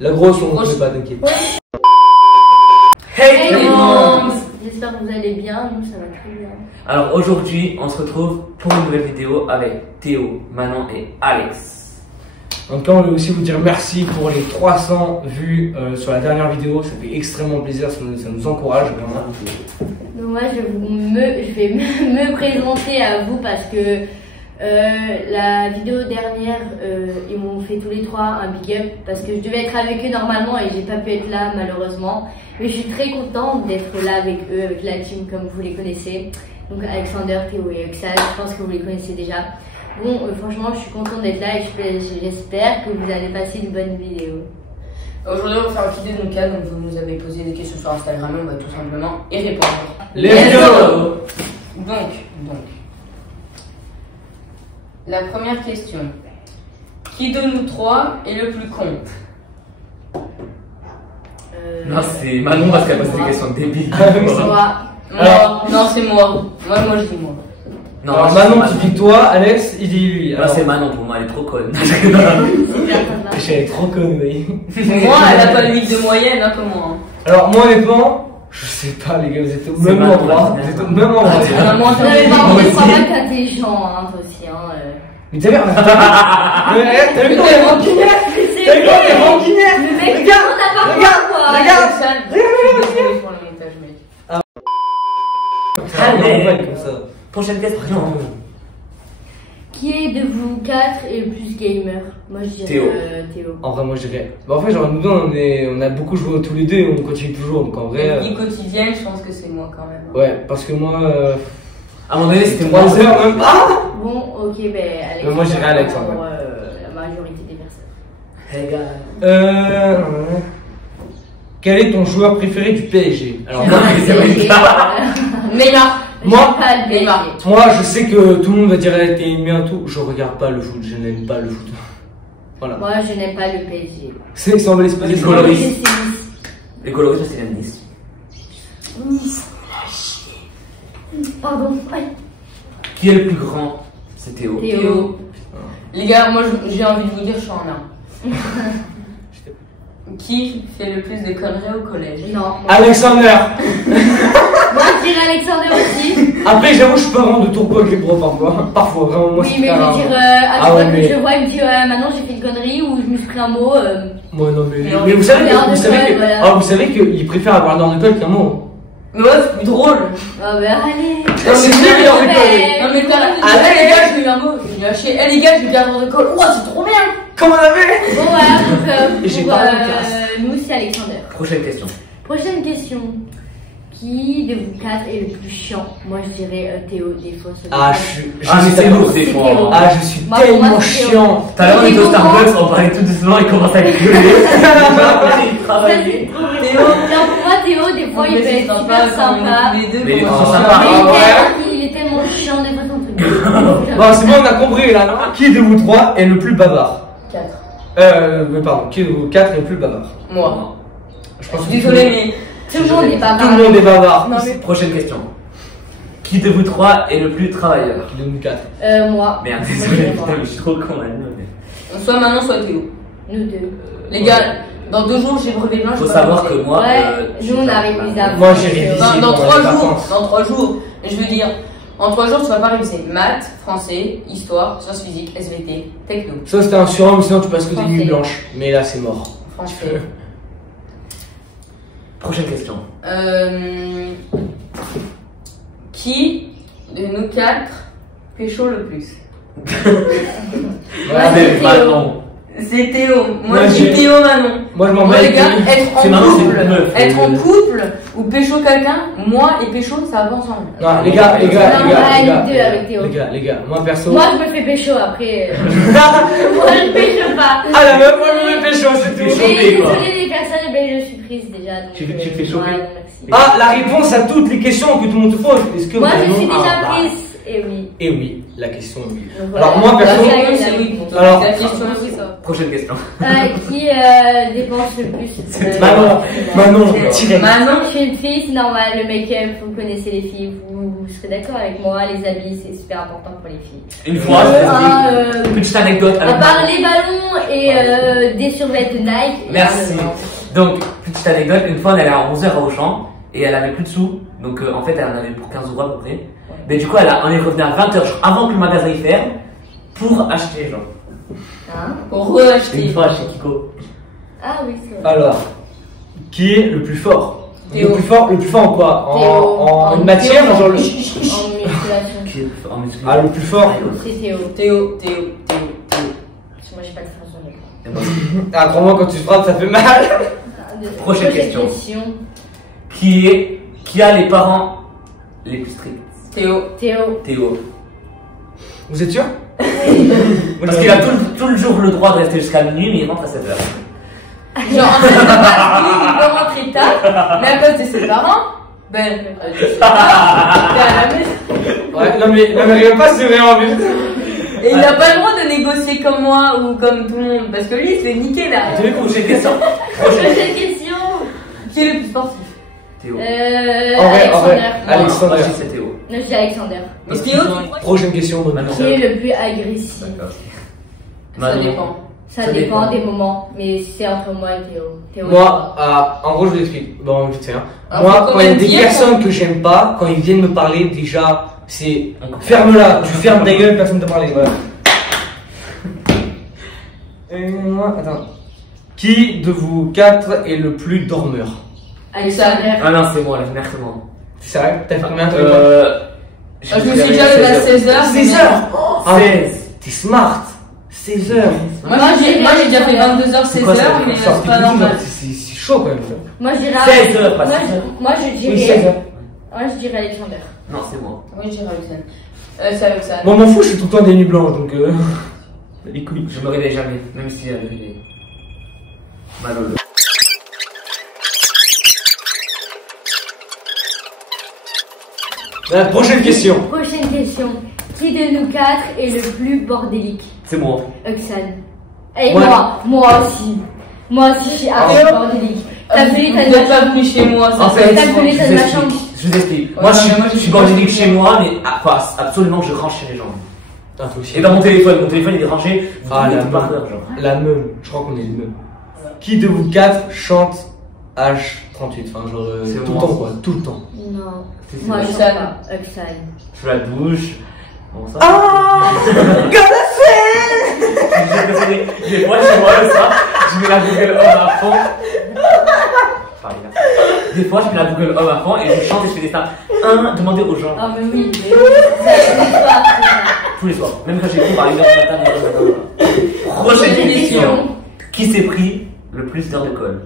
La grosse, on ne fait pas, t'inquiète. Hey tout le monde! J'espère que vous allez bien, nous ça va très bien. Alors aujourd'hui, on se retrouve pour une nouvelle vidéo avec Théo, Manon et Alex. Donc là, on veut aussi vous dire merci pour les 300 vues sur la dernière vidéo. Ça fait extrêmement plaisir, ça nous encourage vraiment. Donc moi je vais me présenter à vous parce que la vidéo dernière, ils m'ont fait tous les trois un big up parce que je devais être avec eux normalement et j'ai pas pu être là malheureusement. Mais je suis très contente d'être là avec eux, avec la team comme vous les connaissez. Donc Alexander, Théo et Oxal, je pense que vous les connaissez déjà. Bon, franchement, je suis contente d'être là et j'espère que vous allez passer une bonne vidéo. Aujourd'hui, on va faire un petit de nos cas, donc vous nous avez posé des questions sur Instagram, on va tout simplement y répondre. Let's go! Donc, la première question. Qui de nous trois est le plus con? Non, c'est Manon parce qu'elle pose des questions débiles. Moi. Non, c'est moi. Moi, je dis moi. Non, alors Manon qui dit toi, Alex il dit lui. Moi c'est Manon pour moi, elle est trop conne. Elle est trop conne, oui. Moi, elle a pas le 8 de moyenne, hein, comme moi. Alors moi honnêtement, je sais pas les gars, vous êtes au même Manon, endroit. la Vous êtes au même endroit. Moi, Vous n'avez pas envie de croire que t'es intelligent, hein, toi aussi, hein. Mais t'as vu, t'as vu quand elle est rancunière? T'as vu quand elle est rancunière? Le mec, Regarde, t'as pas regarde, quoi. regarde. Désolé pour le montage, mec. Allez. Comme ça. Prochaine question. Qui est de vous quatre est le plus gamer? Moi je dirais Théo. Théo. En vrai, moi je dirais. Bah, en fait, genre, nous deux, on a beaucoup joué tous les deux et on continue toujours. Donc en vrai. Vie quotidienne, je pense que c'est moi quand même. Ouais, parce que moi. À un moment donné, c'était 3 moi. heures même pas! Bon, ok, ben Alex. Moi, je dirais Alex, en pour vrai. la majorité des personnes. Hey gars. Quel est ton joueur préféré du PSG? Alors, moi, Neymar. Moi, Neymar. moi, je sais que tout le monde va dire t'es bien tout. Je regarde pas le foot, je n'aime pas le foot. Voilà. Moi je n'aime pas le PSG. C'est ça, on va l'expliquer. Les coloris. Les coloris, c'est la Nice. Pardon. Ouais. Qui est le plus grand? C'est Théo. Théo. Les gars, moi j'ai envie de vous dire, je suis en un. Qui fait le plus de conneries au collège? Non. Alexander! Moi je dirais Alexander aussi. Après, j'avoue, je peux rendre de tourpeau avec les profs parfois. Parfois, vraiment, moi, Oui, c'est mais pas je grave. veux dire, à chaque ouais, fois que mais- je vois, il me dit maintenant j'ai fait une connerie ou je me suis pris un mot. Moi, non, mais. Mais Mais vous savez mais en école, voilà. vous savez qu'il préfère avoir un ordre d'école qu'un mot. Mais ouais, c'est plus drôle. Ah ben allez. C'est lui qui est en école. Non, mais quand même, Allez, les gars, j'ai eu un mot. J'ai lâché. Eh, les gars, j'ai gardé en école. Ouah, c'est trop bien. Comment on avait? Bon voilà, donc J'ai pour, pas de classe. nous c'est Alexander. Prochaine question. Prochaine question. Qui de vous quatre est le plus chiant? Moi je dirais Théo, des fois. ça Ah, dépend. je suis c'est d'accord. lourd des C'est fois. Théo. hein. Ah, je suis Moi, pour moi, tellement c'est Théo. chiant. Tout à l'heure, on était au Des moments- Starbucks, on parlait tout doucement, il commence à gueuler. Il travaillait. Théo. Non, pour moi Théo, des fois il peut être super sympa. Les deux, Mais il est comment trop ça sympa. va? Mais Ah, il est tellement chiant des fois son truc. Bon, c'est bon, on a compris là, non? Qui de vous trois est le plus bavard? 4. Mais pardon, qui de vous quatre est le plus bavard? Moi. Je pense Je que suis désolée, mais. Tout le monde est pas tout le monde est bavard. Non, mais... Prochaine question. Qui de vous trois est le plus travailleur? Qui de nous quatre? Moi. Merde, Moi, désolé, je dirais moi. putain, mais je suis trop con là. Soit Manon, soit Théo. Nous deux. Les gars, dans 2 jours, j'ai brevet blanc. Faut savoir que moi. Ouais, je nous, on suis arrive pas- les avant. Moi, j'ai révisé. Dans pendant 3 les jours. vacances. Dans 3 jours. Je veux dire, en 3 jours, tu vas pas réviser maths, français, histoire, sciences physiques, SVT, techno. Ça, c'était un surhomme, sinon tu passes que des Français. nuits blanches. Mais là, c'est mort. Français. Prochaine question. Qui de nous 4 pécho le plus? Ouais, c'est c'est Théo. Manon. C'est Théo. Moi, Ouais, je dis j'ai- Théo Manon. Moi, je m'en Moi, bats les les gars, couilles. être C'est en Manon, c'est couple, une meuf. être en couple ou pécho quelqu'un, moi et pécho, ça va pas ensemble. Non, les gars, Non, ouais, les deux avec Théo. les gars, moi perso. Moi, je me fais pécho après. Moi, je pécho pas. Ah, la meuf, moi, je me fais chaud, c'est Mais tout. chaud. Mais quoi. désolé les personnes, ben, je suis prise déjà. Donc, Tu fais choper. ouais, merci. Ah, la réponse à toutes les questions que tout le monde te pose. Est-ce que Moi, je vraiment- suis déjà Ah, bah. prise. Et oui. Et oui, la question est oui. Donc, Alors, voilà. moi, perso- Bah, C'est oui, pour toi. Alors- La question, c'est ça. Prochaine question. Qui dépense le plus Manon, direct. Manon. Je suis une fille, c'est normal, le make-up, vous connaissez les filles, vous serez d'accord avec moi, les habits c'est super important pour les filles. Une fois, je te dis, petite anecdote À avec part Manon. les ballons et des survêtements Nike. Merci. Donc, petite anecdote, une fois on allait à 11h à Auchan et elle avait plus de sous. Donc en fait elle en avait pour 15 € à peu près. Mais du coup on est revenu à 20h avant que le magasin il ferme pour acheter genre. Hein? Pour re-acheter. Une fois chez Kiko. Ah oui, c'est vrai. Alors, qui est le plus fort? Théo. Le plus fort en quoi? Théo. En une En matière, Théo. genre le. En musculation. Qui est le plus fort en musculation? Ah, le plus fort. C'est Théo. Théo. Parce que moi j'ai pas de phrase dans le corps. Eh ben, Ah, crois-moi, quand tu frappes, ça fait mal. Prochaine question. Qui a les parents les plus stricts? Théo. Théo. Vous êtes sûr? Parce qu'il a tout le jour le droit de rester jusqu'à minuit, mais il rentre à 7h. Genre, en fait, il peut rentrer tard, mais à cause de ses parents, ben, t'es à la maison. Ouais, non mais rigole pas, c'est vrai en plus. Et il n'a pas le droit de négocier comme moi ou comme tout le monde, parce que lui, il se fait niquer là. Tu veux qu'on prochaine question? Prochaine question. Qui est le plus sportif? Théo. En vrai, Alexander. Moi, je dis c'est Théo. Non, je dis Alexander. Mais Théo, Prochaine question, donc. Manon. Qui est le plus agressif? D'accord. ça Manon. dépend. Ça Ça dépend dépend. des moments, mais c'est entre moi et Théo. Théo Moi, en gros, je vous explique. Bon, vite fait. Hein. Alors, Moi, faut quand quand il y a même des dire personnes que j'aime pas, quand ils viennent me parler, déjà, c'est ferme-la, tu fermes ta gueule, personne ne te parle. Voilà. Moi, attends. Qui de vous quatre est le plus dormeur? Alexander. Ah non, c'est moi, là, merci moi. C'est vrai? T'as fait combien toi? Je me suis déjà levé à 16h. 16 heures! Ah, 16. t'es smart! 16 heures! Moi, j'ai déjà fait 22h, 16h, mais c'est pas normal. C'est chaud quand même. Moi je dirais 16 heures, pas 16 heures. Moi je Oui, 16 dirais. heures. Moi je dirais Alexander. Non, c'est moi. Oui, je dirais Alexandre. C'est Alexandre. Moi, m'en fous, je suis tout le temps des nuits blanches donc. Les couilles. Je me réveille jamais, même si elle est malheureux. La prochaine question. Prochaine question. Qui de nous quatre est le plus bordélique? C'est moi. Oxane. Et Ouais. moi aussi. Moi aussi je suis archi bordélique. T'as vu, Vous t'as n'êtes pas venu chez moi, ça En fait fait, t'as je vu l'état de ma chambre. vous explique. Ouais, Moi, mais moi, je suis bordélique chez moi, mais absolument, je range chez les gens. Ah, toi aussi. Et dans mon téléphone il est rangé. Vous Ah, trouvez la tout par cœur, genre. La meum, je crois qu'on est les mêmes. Qui de vous quatre chante H38? Enfin, genre C'est tout le moi. temps quoi, tout le temps. Non. C'est Moi je chante Oxane. pas. Oxane. Je fais la douche. Bon, ça. Ah Des fois, chez moi, le soir, je mets la Google Home à fond. Pareil, là. Des fois, je mets la Google Home à fond et je chante et je fais des stats. Demandez aux gens. Ah mais oui, mais ça Tous les soirs. Même quand j'ai cours à 1h du matin. Prochaine question. Qui s'est pris le plus d'heures de colle?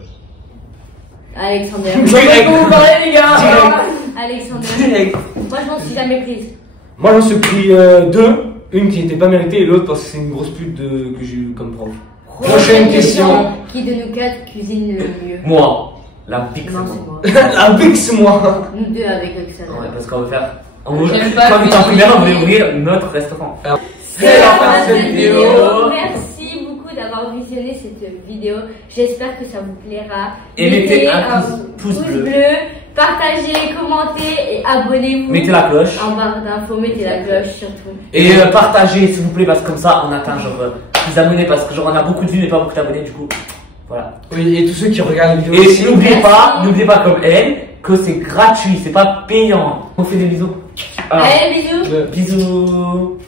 Alexander. Direct. Vous parlez, les gars. Alexander. Direct. Moi je m'en suis jamais prise. Moi j'en suis pris deux, une qui n'était pas méritée et l'autre parce que c'est une grosse pute que j'ai eu comme prof. Prochaine question. Qui de nous quatre cuisine le mieux? Moi. La pique, Non, c'est c'est moi. La bix moi. Nous deux avec Oxane. Ouais, parce qu'on va faire. J'aime pas Quand on est en cuisiner. première, on voulait ouvrir notre restaurant. C'est la fin de cette cette vidéo. vidéo. Merci beaucoup d'avoir visionné cette vidéo. J'espère que ça vous plaira. Et mettez un un pouce bleu. Partagez, commentez et abonnez-vous. Mettez la cloche. En barre d'infos, mettez la cloche surtout. Et partagez s'il vous plaît parce que comme ça on atteint genre plus d'abonnés parce que genre on a beaucoup de vues mais pas beaucoup d'abonnés du coup. Voilà. Oui, et tous ceux qui regardent les vidéos Et aussi. n'oubliez pas comme elle que c'est gratuit, c'est pas payant. On fait des bisous. Alors, Allez, bisous. bisous.